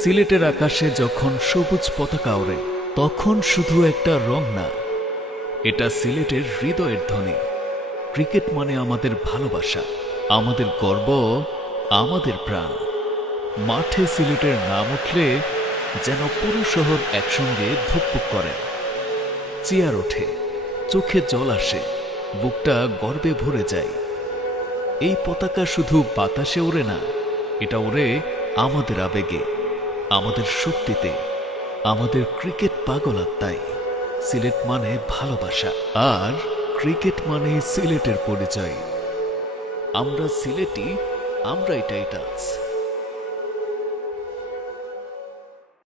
সিলেটের আকাশে যখন সবুজ পতাকা ওড়ে, তখন শুধু একটা রং না, এটা সিলেটের হৃদয়ের ধ্বনি। ক্রিকেট মানে আমাদের ভালোবাসা, আমাদের গর্ব, আমাদের প্রাণ। মাঠে সিলেটের নাম উঠলে যেন পুরো শহর একসঙ্গে ধুকপুক করে। চেয়ার ওঠে, চোখে জল আসে, বুকটা গর্বে ভরে যায়। এই পতাকা শুধু বাতাসে ওড়ে না, এটা ওড়ে আমাদের আবেগে। আমাদের শক্তিতে, আমাদের ক্রিকেট পাগলাত্মায় সিলেট মানে ভালোবাসা, আর ক্রিকেট মানে সিলেটের পরিচয়। আমরা সিলেটি, আমরাই টাইটান্স।